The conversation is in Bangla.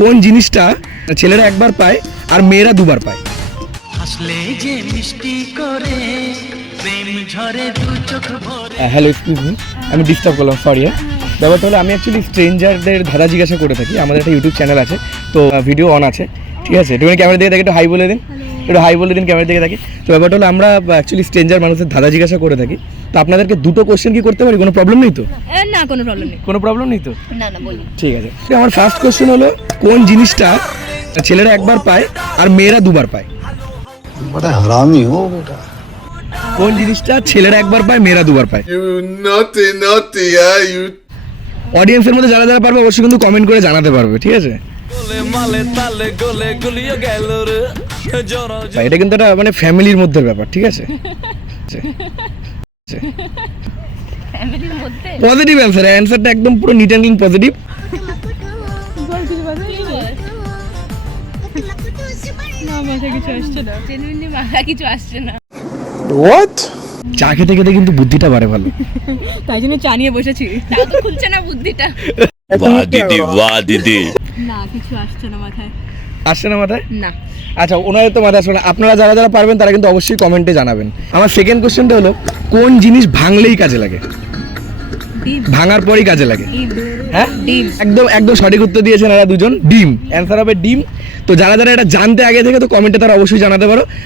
কোন জিনিসটা ছেলেরা একবার পায় আর মেয়েরা দুবার পায়? হাসলে যে মিষ্টি করে প্রেম ঝরে দু চোখ ভরে। হ্যালো, এক্সকিউজ মি, আমি ডিস্টার্ব করলাম, সরি। ব্যাপারটা হলো আমি অ্যাকচুয়ালি স্ট্রেঞ্জারদের ধাঁধা জিজ্ঞাসা করে থাকি। আমাদের একটা ইউটিউব চ্যানেল আছে, তো ভিডিও অন আছে, ঠিক আছে? একটু ক্যামেরা দিকে থাকি, একটু হাই বলে দিন, একটু হাই বলে দিন, ক্যামেরা দিকে থাকি। তো ব্যাপারটা হলো আমরা অ্যাকচুয়ালি স্ট্রেঞ্জার মানুষের ধাঁধা জিজ্ঞাসা করে থাকি। তো আপনাদেরকে দুটো কোশ্চেন কি করতে পারি? কোনো প্রবলেম নেই তো? না, কোনো প্রবলেম নেই। কোনো প্রবলেম নেই তো? না না, বলি। ঠিক আছে। আমার ফার্স্ট কোশ্চেন হলো, কোন জিনিসটা ছেলেরা একবার পায় আর মেয়েরা দুবার পায়? बड़ा हरामी हो बेटा। কোন জিনিসটা ছেলেরা একবার পায়, মেয়েরা দুবার পায়? You naughty, yeah, you. অডিয়েন্সের মধ্যে যারা যারা পারবে অবশ্যই কিন্তু কমেন্ট করে জানাতে পারবে, ঠিক আছে? ভাই, এটা কিন্তু একটা মানে ফ্যামিলির মধ্যে ব্যাপার, ঠিক আছে? ফ্যামিলির মধ্যে পজিটিভ অ্যান্সার, অ্যান্সারটা একদম পুরো নিট অ্যান্ড ক্লিন পজিটিভ। কিছু আসছে না, জেনুইনলি মাথা কিছু আসছে না। What? চা খেতে খেতে কিন্তু বুদ্ধিটা বাড়ে ভালো। তাই জন্য চা নিয়ে বসেছি, তাও তো খুলছে না বুদ্ধিটা। वाह दीदी না, কিছু আসছে না মাথায়। আসছে না মাথায়? না। আচ্ছা, ওনাদের তো মাথায় আসবে না। আপনারা যারা যারা পারবেন তারা কিন্তু অবশ্যই কমেন্টে জানাবেন। আমার সেকেন্ড কোশ্চেনটা হলো, কোন জিনিস ভাঙলেই কাজে লাগে? ডিম। ভাঙার পরই কাজে লাগে? ডিম। হ্যাঁ, ডিম। একদম একদম সঠিক উত্তর দিয়েছেন এরা দুজন, ডিম। অ্যান্সার হবে ডিম। তো যারা যারা এটা জানতে আগে থেকে তো কমেন্টে তারা অবশ্যই জানাতে পারো।